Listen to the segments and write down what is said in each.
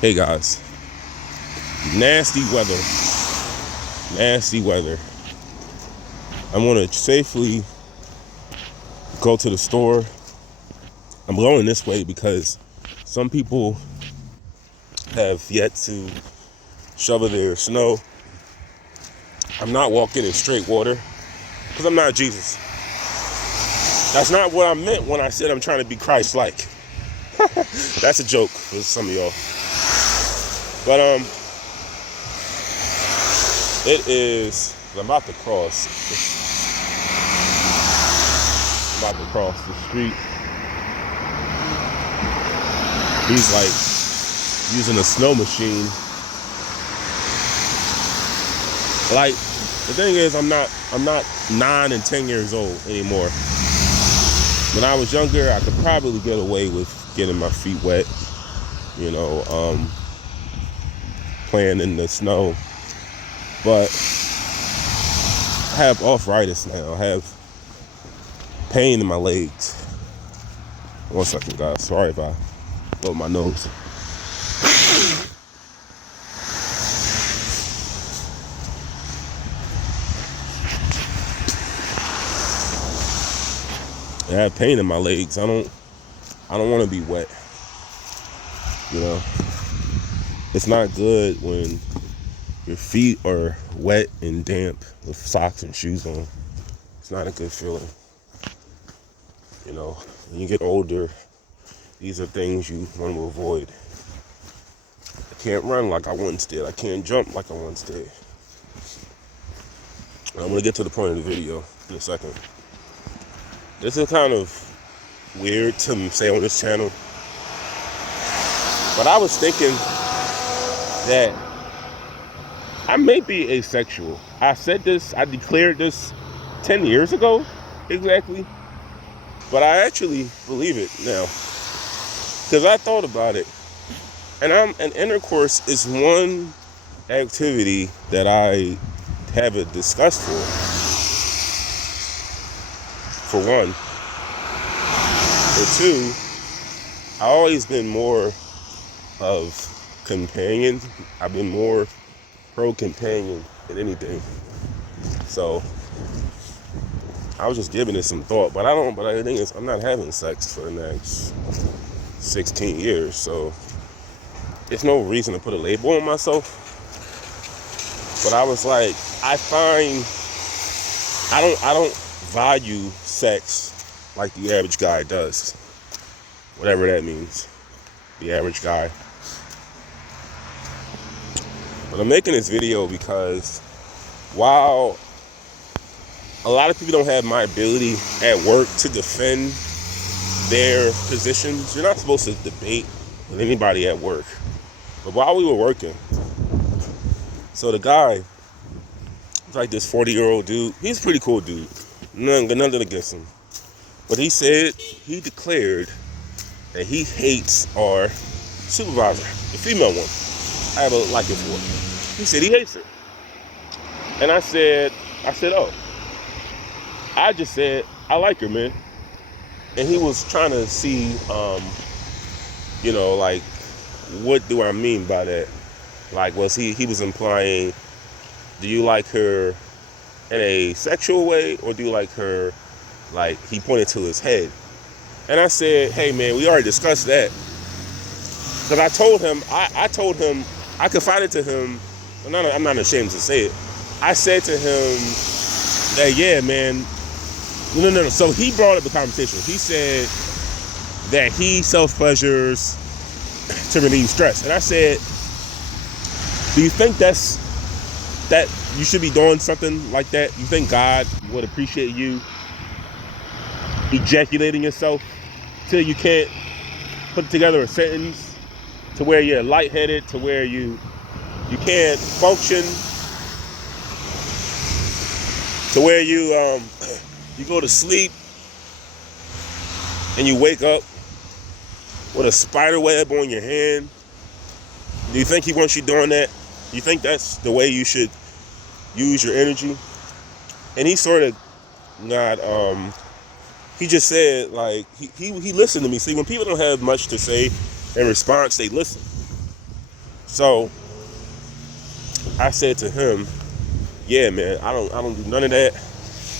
Hey guys, nasty weather. Nasty weather. I want to safely go to the store. I'm going this way because some people have yet to shovel their snow. I'm not walking in straight water because I'm not Jesus. That's not what I meant when I said I'm trying to be Christ-like. That's a joke for some of y'all. But it is. I'm about to cross. I'm about to cross the street. He's like using a snow machine. Like, the thing is, I'm not 9 and 10 years old anymore. When I was younger, I could probably get away with getting my feet wet, playing in the snow. But I have arthritis now. I have pain in my legs. 1 second, guys. Sorry if I blow my nose. I have pain in my legs. I don't want to be wet. It's not good when your feet are wet and damp with socks and shoes on. It's not a good feeling. When you get older, these are things you want to avoid. I can't run like I once did. I can't jump like I once did. I'm going to get to the point of the video in a second. This is kind of weird to say on this channel, but I was thinking that I may be asexual. I declared this 10 years ago, exactly, but I actually believe it now, because I thought about it, and intercourse is one activity that I have a disgust for one. For two, I've always been more of companion. I've been more pro-companion than anything. So I was just giving it some thought, but the thing is, I'm not having sex for the next 16 years, so there's no reason to put a label on myself. But I was like, I don't value sex like the average guy does. Whatever that means. The average guy. But I'm making this video because while a lot of people don't have my ability at work to defend their positions, you're not supposed to debate with anybody at work. But while we were working, so the guy, it's like this 40-year-old dude. He's a pretty cool dude. Nothing against him. But he declared that he hates our supervisor, the female one. I have a liking for her. He said he hates her. And I said, oh. I just said, I like her, man. And he was trying to see, like, what do I mean by that? Like, he was implying, do you like her in a sexual way, or do you like her, like, he pointed to his head? And I said, hey man, we already discussed that. Because I told him, I confided to him, I'm not ashamed to say it. I said to him that, yeah man, no. So he brought up the conversation. He said that he self-pleasures to relieve stress. And I said, do you think that you should be doing something like that? You think God would appreciate you ejaculating yourself till you can't put together a sentence, to where you're lightheaded, to where you can't function, to where you go to sleep and you wake up with a spider web on your hand? Do you think he wants you doing that? You think that's the way you should use your energy? And he sort of he just said, like, he listened to me. See, when people don't have much to say in response, they listen. So I said to him, yeah, man, I don't do none of that.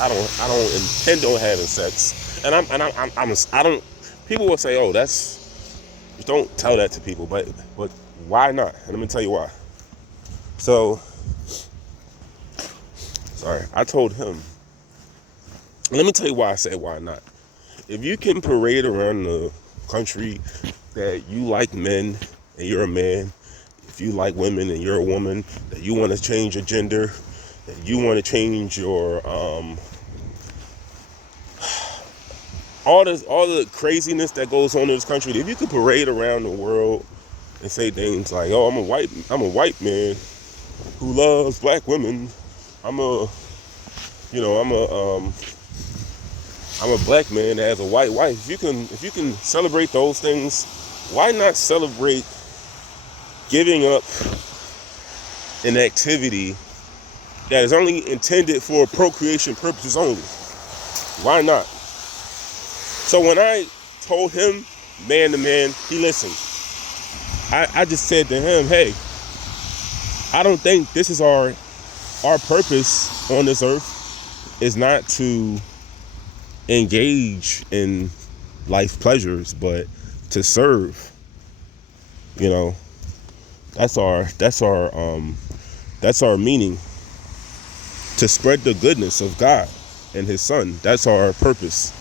I don't intend on having sex. And I don't, people will say, oh, just don't tell that to people, but why not? And let me tell you why. So, sorry, I told him, let me tell you why I said why not. If you can parade around the country that you like men and you're a man, if you like women and you're a woman, that you want to change your gender, that you want to change your all the craziness that goes on in this country, if you could parade around the world and say things like, oh, I'm a white man who loves black women, I'm a black man that has a white wife. If you can celebrate those things, why not celebrate giving up an activity that is only intended for procreation purposes only? Why not? So when I told him man to man, he listened. I just said to him, hey, I don't think this is our purpose on this earth is not to engage in life pleasures, but to serve. You know, that's our meaning, to spread the goodness of God and his son. That's our purpose.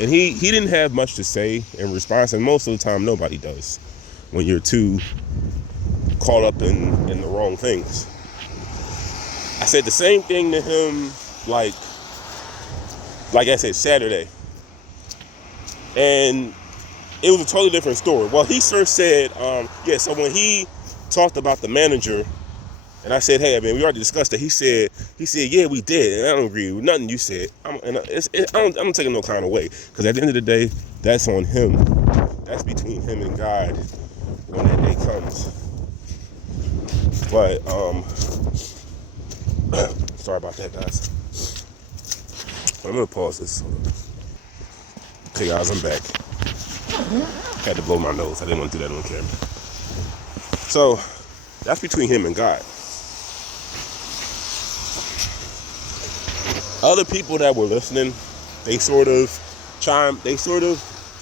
And he didn't have much to say in response, and most of the time nobody does when you're too caught up in the wrong things. I said the same thing to him like I said Saturday, and it was a totally different story. Well, he first said, so when he talked about the manager, and I said, hey, man, we already discussed that. He said, yeah, we did, and I don't agree with nothing you said. I'm taking no kind of way, because at the end of the day, that's on him. That's between him and God when that day comes. But sorry about that, guys. I'm gonna pause this. Okay, guys, I'm back. Had to blow my nose. I didn't want to do that on camera. So that's between him and God. Other people that were listening, they sort of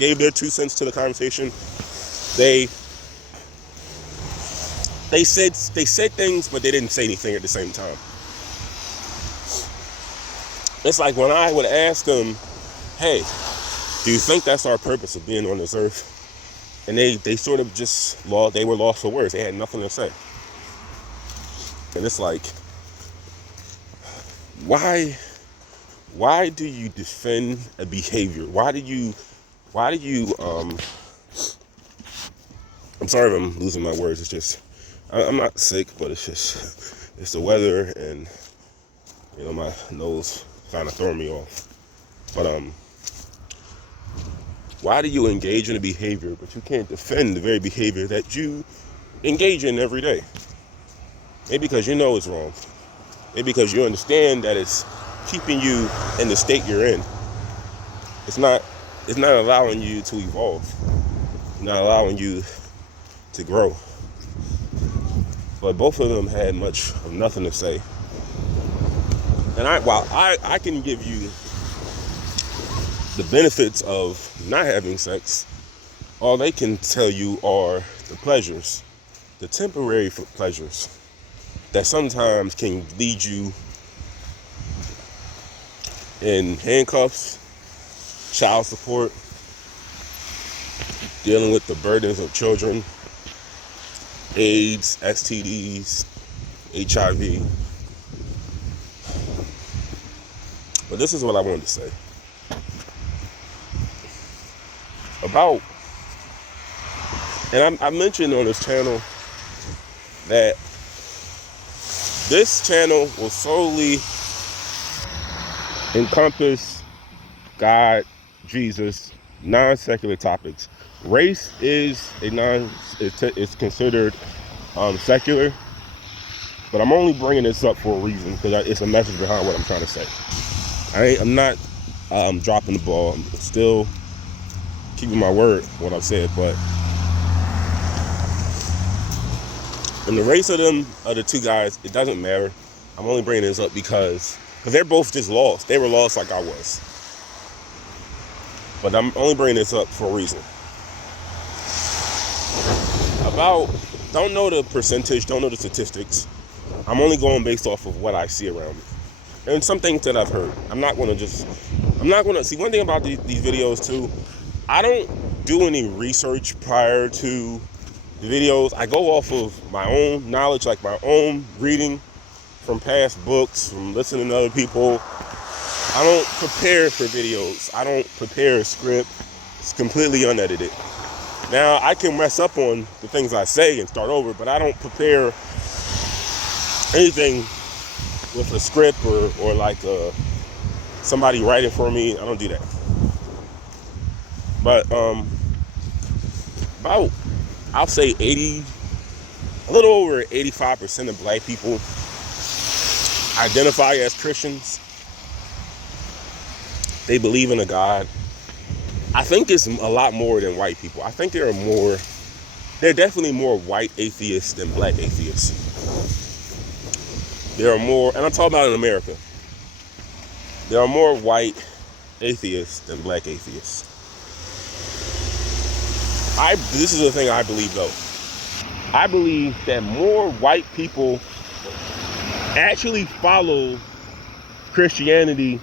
gave their 2 cents to the conversation. They said things, but they didn't say anything at the same time. It's like when I would ask them, hey, do you think that's our purpose of being on this earth? And they sort of they were lost for words. They had nothing to say. And it's like, why do you defend a behavior? Why do you I'm sorry if I'm losing my words. It's just, I'm not sick, but it's the weather, and my nose kind of throwing me off. But why do you engage in a behavior, but you can't defend the very behavior that you engage in every day? Maybe because you know it's wrong. Maybe because you understand that it's keeping you in the state you're in. It's not allowing you to evolve. It's not allowing you to grow. But both of them had much of nothing to say. And while I can give you the benefits of not having sex, all they can tell you are the pleasures, the temporary pleasures that sometimes can lead you in handcuffs, child support, dealing with the burdens of children, AIDS, STDs, HIV. But this is what I wanted to say about, and I mentioned on this channel that this channel will solely encompass God, Jesus, non-secular topics. Race is it's considered secular, but I'm only bringing this up for a reason, because it's a message behind what I'm trying to say. I'm not dropping the ball. I'm still keeping my word, what I've said, but And the race of them, of the two guys, it doesn't matter. I'm only bringing this up because they're both just lost. They were lost like I was. But I'm only bringing this up for a reason. Don't know the percentage, don't know the statistics. I'm only going based off of what I see around me. And some things that I've heard. I'm not going to see, one thing about these videos too, I don't do any research prior to the videos. I go off of my own knowledge, like my own reading from past books, from listening to other people. I don't prepare for videos. I don't prepare a script. It's completely unedited. Now, I can mess up on the things I say and start over, but I don't prepare anything with a script or like somebody writing for me. I don't do that. But about, I'll say a little over 85% of black people identify as Christians. They believe in a God. I think it's a lot more than white people. I think there are definitely more white atheists than black atheists. There are more, and I'm talking about in America, there are more white atheists than black atheists. This is the thing I believe though. I believe that more white people actually follow Christianity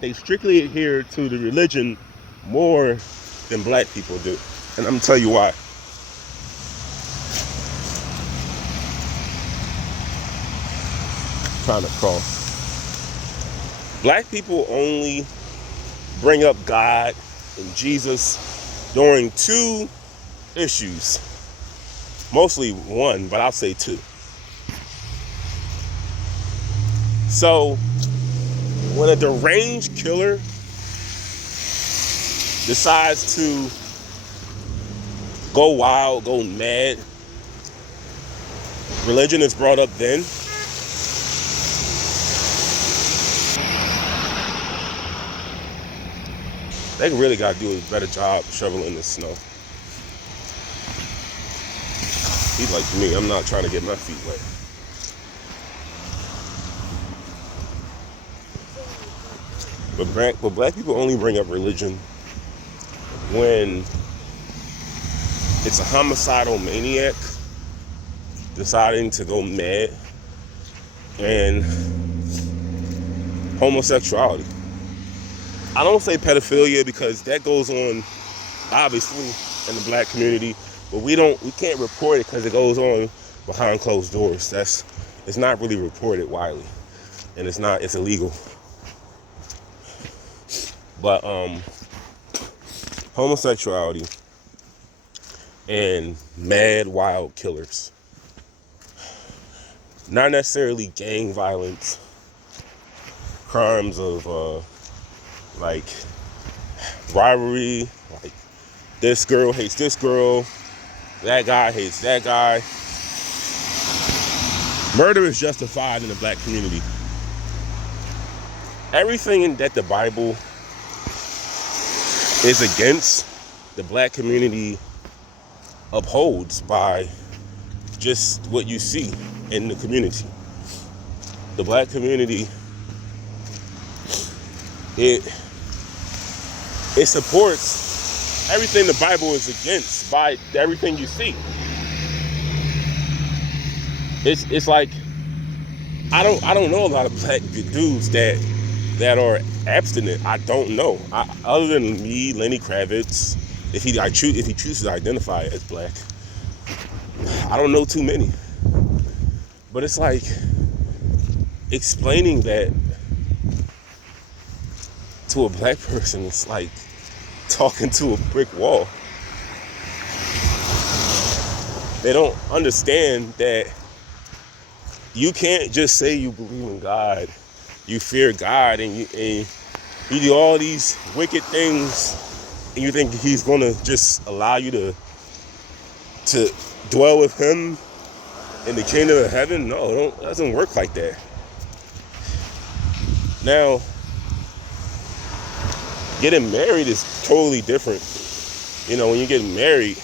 they strictly adhere to the religion more than black people do. And I'm gonna tell you why. Trying to cross. Black people only bring up God and Jesus during two issues. Mostly one, but I'll say two. So, when a deranged killer decides to go wild, go mad, religion is brought up then. They really got to do a better job shoveling the snow. He's like me, I'm not trying to get my feet wet. But black people only bring up religion when it's a homicidal maniac deciding to go mad, and homosexuality. I don't say pedophilia because that goes on obviously in the black community, but we can't report it because it goes on behind closed doors. It's not really reported widely, and it's illegal. But homosexuality and mad wild killers, not necessarily gang violence, crimes of like rivalry, like this girl hates this girl, that guy hates that guy. Murder is justified in the black community. Everything that the Bible is against, the black community upholds by just what you see in the community. The black community, it supports everything the Bible is against by everything you see. It's like I don't know a lot of black dudes that are abstinent. I don't know. Other than me, Lenny Kravitz, if he chooses to identify as black, I don't know too many. But it's like explaining that to a black person, it's like talking to a brick wall. They don't understand that you can't just say you believe in God, you fear God, and you do all these wicked things, and you think He's gonna just allow you to dwell with Him in the kingdom of heaven. No, it doesn't work like that. Now, getting married is totally different. You know, when you get married,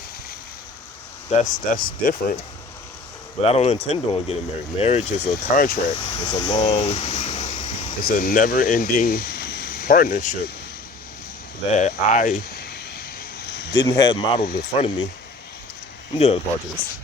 that's different. But I don't intend on getting married. Marriage is a contract. It's a never-ending partnership that I didn't have modeled in front of me. I'm doing another part of this.